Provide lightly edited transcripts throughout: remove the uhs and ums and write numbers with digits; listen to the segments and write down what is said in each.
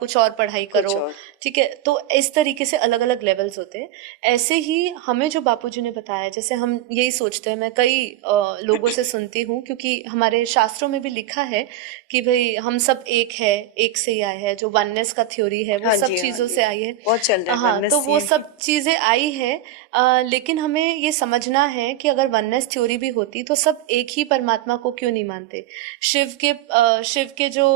कुछ और पढ़ाई करो, ठीक है। तो इस तरीके से अलग अलग लेवल्स होते हैं। ऐसे ही हमें जो बापूजी ने बताया, जैसे हम यही सोचते हैं, मैं कई लोगों से सुनती हूँ, क्योंकि हमारे शास्त्रों में भी लिखा है कि भाई हम सब एक है, एक से ही आए हैं, जो वननेस का थ्योरी है वो सब चीजों से आई है। बहुत चल रहा है हाँ, वननेस तो वो सब चीजें आई है। लेकिन हमें ये समझना है कि अगर वननेस थ्योरी भी होती तो सब एक ही परमात्मा को क्यों नहीं मानते। शिव के जो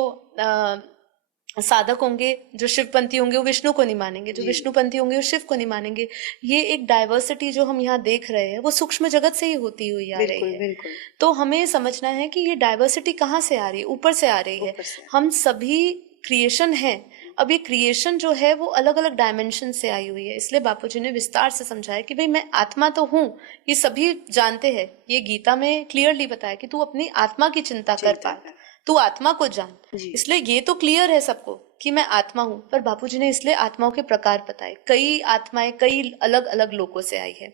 साधक होंगे, जो शिवपंथी होंगे, वो विष्णु को नहीं मानेंगे, जो विष्णुपंथी होंगे वो शिव को नहीं मानेंगे। ये एक डाइवर्सिटी जो हम यहाँ देख रहे हैं वो सूक्ष्म जगत से ही होती हुई आ रही है। बिल्कुल। तो हमें समझना है कि ये डाइवर्सिटी कहाँ से आ रही है, ऊपर से आ रही है। हम सभी क्रिएशन है। अब ये क्रिएशन जो है वो अलग अलग डायमेंशन से आई हुई है। इसलिए बापूजी ने विस्तार से समझाया कि भाई मैं आत्मा तो हूँ, ये सभी जानते हैं। ये गीता में क्लियरली बताया कि तू अपनी आत्मा की चिंता कर पा, तू आत्मा को जान। इसलिए ये तो क्लियर है सबको कि मैं आत्मा हूं। पर बापूजी ने इसलिए आत्माओं के प्रकार बताए। कई आत्माएं कई अलग अलग लोगों से आई है।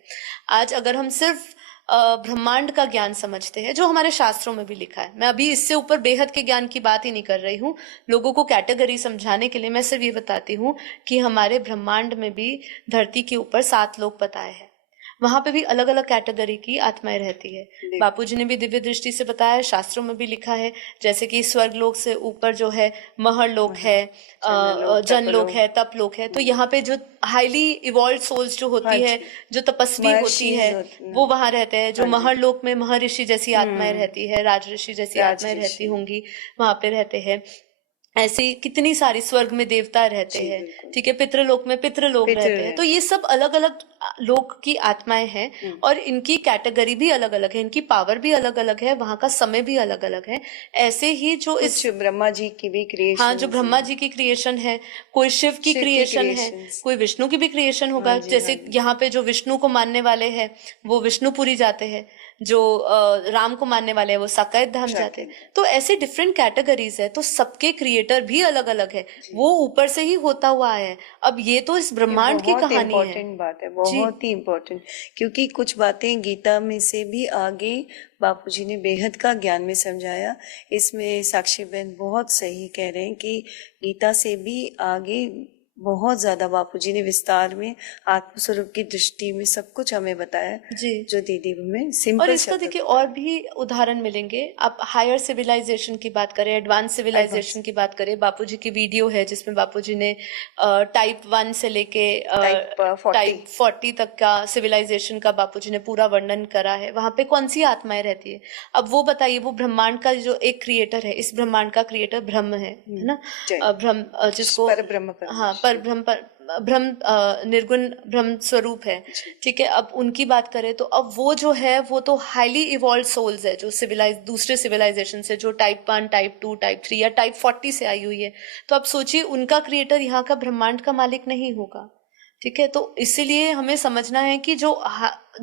आज अगर हम सिर्फ ब्रह्मांड का ज्ञान समझते हैं, जो हमारे शास्त्रों में भी लिखा है, मैं अभी इससे ऊपर बेहद के ज्ञान की बात ही नहीं कर रही हूँ, लोगों को कैटेगरी समझाने के लिए मैं सिर्फ ये बताती हूँ कि हमारे ब्रह्मांड में भी धरती के ऊपर 7 लोक बताए हैं। वहां पे भी अलग अलग कैटेगरी की आत्माएं रहती है। बापूजी ने भी दिव्य दृष्टि से बताया, शास्त्रों में भी लिखा है। जैसे कि स्वर्ग लोक से ऊपर जो है महर लोक है, जनलोक है, तप लोक है। तो यहाँ पे जो हाईली इवॉल्व सोल्स जो होती है, जो तपस्वी होती है, वो वहां रहते हैं। जो महर लोक में महर्षि जैसी आत्माएं रहती है, राज ऋषि जैसी आत्माएं रहती होंगी, वहां पे रहते हैं। ऐसी कितनी सारी स्वर्ग में देवता रहते हैं, ठीक है। पितृलोक में पितृलोक रहते हैं। तो ये सब अलग अलग लोक की आत्माएं हैं और इनकी कैटेगरी भी अलग अलग है, इनकी पावर भी अलग अलग है, वहां का समय भी अलग अलग है। ऐसे ही जो इस ब्रह्मा जी की भी क्रिएशन, हाँ, जो ब्रह्मा जी की क्रिएशन है, कोई शिव की क्रिएशन है, कोई विष्णु की भी क्रिएशन होगा। जैसे यहाँ पे जो विष्णु को मानने वाले हैं वो विष्णुपुरी जाते हैं, जो राम को मानने वाले हैं वो साकेत धाम जाते हैं। तो ऐसे डिफरेंट कैटेगरीज है। तो सबके क्रिएटर भी अलग अलग है, वो ऊपर से ही होता हुआ है। अब ये तो इस ब्रह्मांड की कहानी है। इम्पोर्टेंट बात है, बहुत ही इम्पोर्टेंट, क्योंकि कुछ बातें गीता में से भी आगे बापूजी ने बेहद का ज्ञान में समझाया। इसमें साक्षी बहन बहुत सही कह रहे हैं कि गीता से भी आगे बहुत ज्यादा बापूजी ने विस्तार में आत्मस्वरूप की दृष्टि में सब कुछ हमें बताया जी, जो दीदी में सिंपल। और इसका देखिए और भी उदाहरण मिलेंगे। आप हायर सिविलाइजेशन की बात करें, एडवांस सिविलाइजेशन की बात करें, बापूजी की वीडियो है जिसमें बापूजी ने टाइप 1 से लेके टाइप 40 तक का सिविलाइजेशन का बापूजी ने पूरा वर्णन करा है। वहां पे कौन सी आत्माएं रहती है। अब वो बताइए, वो ब्रह्मांड का जो एक क्रिएटर है, इस ब्रह्मांड का क्रिएटर ब्रह्म है ना, ब्रह्म, जिसको हाँ ब्रह्म निर्गुण ब्रह्म स्वरूप है, ठीक है। अब उनकी बात करें तो अब वो जो है वो तो हाईली इवॉल्व सोल्स है, जो दूसरे सिविलाइजेशन से, जो टाइप 1, टाइप 2, टाइप 3 या टाइप 40 से आई हुई है। तो अब सोचिए उनका क्रिएटर यहाँ का ब्रह्मांड का मालिक नहीं होगा, ठीक है। तो इसीलिए हमें समझना है कि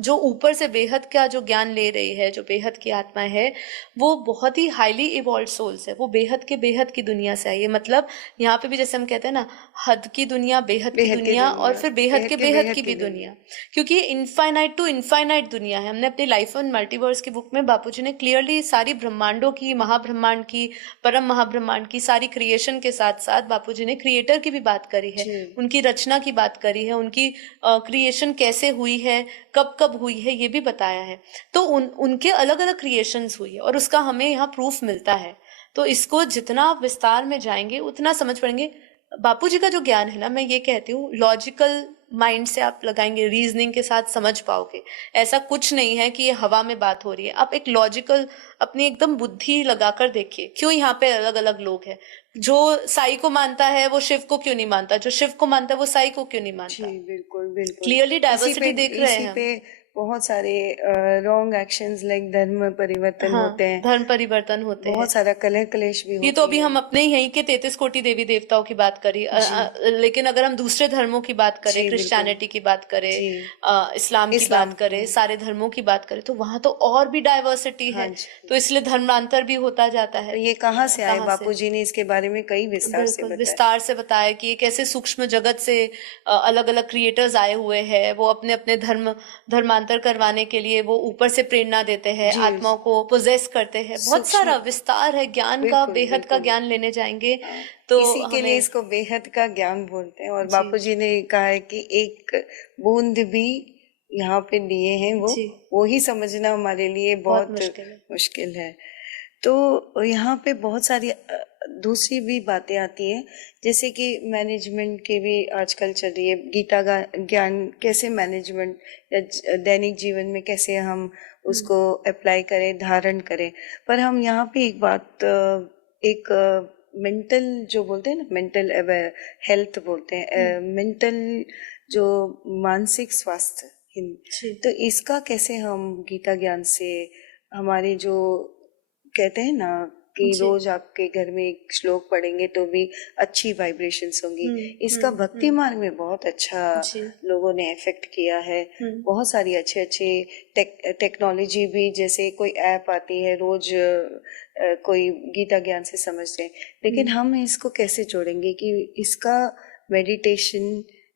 जो ऊपर से बेहद का जो ज्ञान ले रही है, जो बेहद की आत्मा है, वो बहुत ही हाईली इवॉल्व सोल्स है। वो बेहद के बेहद की दुनिया से आई है। मतलब यहाँ पे भी जैसे हम कहते हैं ना, हद की दुनिया, बेहद की दुनिया, और फिर बेहद के बेहद की भी दुनिया, क्योंकि ये इनफाइनाइट टू इनफाइनाइट दुनिया है। हमने अपनी लाइफ ऑन मल्टीवर्स की बुक में बापूजी ने क्लियरली सारी ब्रह्मांडों की, महाब्रह्मांड की, परम महाब्रह्मांड की सारी क्रिएशन के साथ साथ बापूजी ने क्रिएटर की भी बात करी है, उनकी रचना की बात करी है, उनकी क्रिएशन कैसे हुई है, कब कब हुई है, ये भी बताया है। तो उनके अलग अलग क्रिएशंस हुई है और उसका हमें यहाँ प्रूफ मिलता है। तो इसको जितना विस्तार में जाएंगे उतना समझ पाएंगे। बापूजी का जो ज्ञान है ना, मैं ये कहती हूँ, लॉजिकल माइंड से आप लगाएंगे, रीजनिंग के साथ समझ पाओगे। ऐसा कुछ नहीं है कि ये हवा में बात हो रही है। आप एक लॉजिकल अपनी एकदम बुद्धि लगाकर देखिए, क्यों यहाँ पे अलग अलग लोग हैं। जो साई को मानता है वो शिव को क्यों नहीं मानता, जो शिव को मानता है वो साई को क्यों नहीं मानता। बिल्कुल बिल्कुल, क्लियरली डाइवर्सिटी देख रहे हैं। बहुत सारे रॉन्ग एक्शंस लाइक धर्म परिवर्तन होते हैं, धर्म परिवर्तन होते हैं, बहुत सारा कलह क्लेश भी होती है। ये तो अभी हम अपने यहीं के 33 कोटि देवी देवताओं की बात करी, लेकिन अगर हम दूसरे धर्मों की बात करें, क्रिश्चियनिटी की बात करें, इस्लाम की बात करें, सारे धर्मों की बात करें, तो वहां तो और भी डाइवर्सिटी है। तो इसलिए धर्मांतर भी होता जाता है। तो ये कहाँ से आए, बापूजी ने इसके बारे में कई विस्तार से बताया कि कैसे सूक्ष्म जगत से अलग अलग क्रिएटर्स आए हुए हैं, वो अपने अपने धर्मांतर रूपांतर करवाने के लिए वो ऊपर से प्रेरणा देते हैं, जी, आत्माओं को पोजेस करते हैं, बहुत सूक्ष्म, सारा विस्तार है ज्ञान का, बिल्कुल बेहद का बिल्कुल। ज्ञान लेने जाएंगे हाँ, तो इसी के लिए हमें इसको बेहद का ज्ञान बोलते हैं। और जी बापूजी ने कहा है कि एक बूंद भी यहाँ पे लिए हैं जी वो ही समझना हमारे लिए बहुत बहुत मुश्किल है। मुश्किल है। तो यहाँ पे बहुत सारी दूसरी भी बातें आती हैं, जैसे कि मैनेजमेंट की भी आजकल चल रही है। गीता का ज्ञान कैसे मैनेजमेंट या दैनिक जीवन में कैसे हम उसको अप्लाई करें, धारण करें। पर हम यहाँ पे एक बात, एक मेंटल जो बोलते हैं ना, मेंटल हेल्थ बोलते हैं, मेंटल जो मानसिक स्वास्थ्य जी तो इसका कैसे हम गीता ज्ञान से हमारी जो कहते हैं ना कि जी रोज आपके घर में एक श्लोक पढ़ेंगे तो भी अच्छी वाइब्रेशंस होंगी, इसका भक्ति मार्ग में बहुत अच्छा जी लोगों ने इफेक्ट किया है। बहुत सारी अच्छे अच्छे टेक्नोलॉजी भी, जैसे कोई ऐप आती है रोज कोई गीता ज्ञान से समझते हैं, लेकिन हम इसको कैसे जोड़ेंगे कि इसका मेडिटेशन,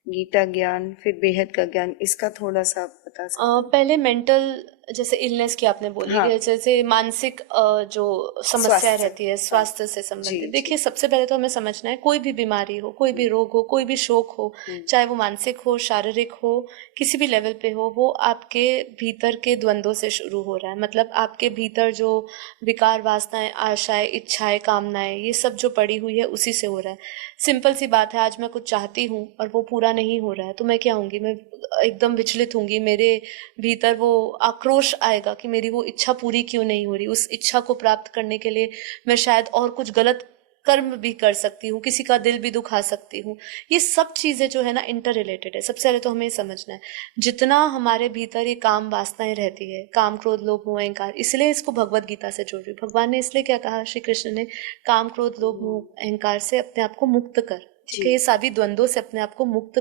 गीता ज्ञान, फिर बेहद का ज्ञान, इसका थोड़ा सा आप बता सकते पहले मेंटल जैसे इलनेस की आपने बोली, हाँ, जैसे मानसिक जो समस्या स्वास्थ्य, रहती है हाँ, स्वास्थ्य से जी संबंधित। जी, देखिए, सबसे पहले तो हमें समझना है, कोई भी बीमारी हो, कोई भी रोग हो, कोई भी शोक हो, चाहे वो मानसिक हो, शारीरिक हो, किसी भी लेवल पे हो, वो आपके भीतर के द्वंद्वों से शुरू हो रहा है। मतलब आपके भीतर जो विकार, वासनाएं, आशाएं, इच्छाएं, कामनाएं, ये सब जो पड़ी हुई है उसी से हो रहा है। सिंपल सी बात है, आज मैं कुछ चाहती हूँ और वो पूरा नहीं हो रहा है तो मैं क्या होंगी, मैं एकदम विचलित होंगी, मेरे भीतर वो आक्रोश आएगा कि मेरी वो इच्छा पूरी क्यों नहीं हो रही। उस इच्छा को प्राप्त करने के लिए मैं शायद और कुछ गलत कर्म भी कर सकती हूँ, किसी का दिल भी दुखा सकती हूँ। ये सब चीजें जो है ना, इंटर रिलेटेड है। सबसे पहले तो हमें समझना है, जितना हमारे भीतर ये काम वासनाएं रहती है, काम क्रोध लोभ मोह अहंकार, इसलिए इसको भगवत गीता से जोड़ रही हूँ। भगवान ने इसलिए क्या कहा, श्री कृष्ण ने, काम क्रोध लोभ मोह अहंकार से अपने आप को मुक्त कर, ठीक है, ये सभी द्वंद्वों से अपने आप को मुक्त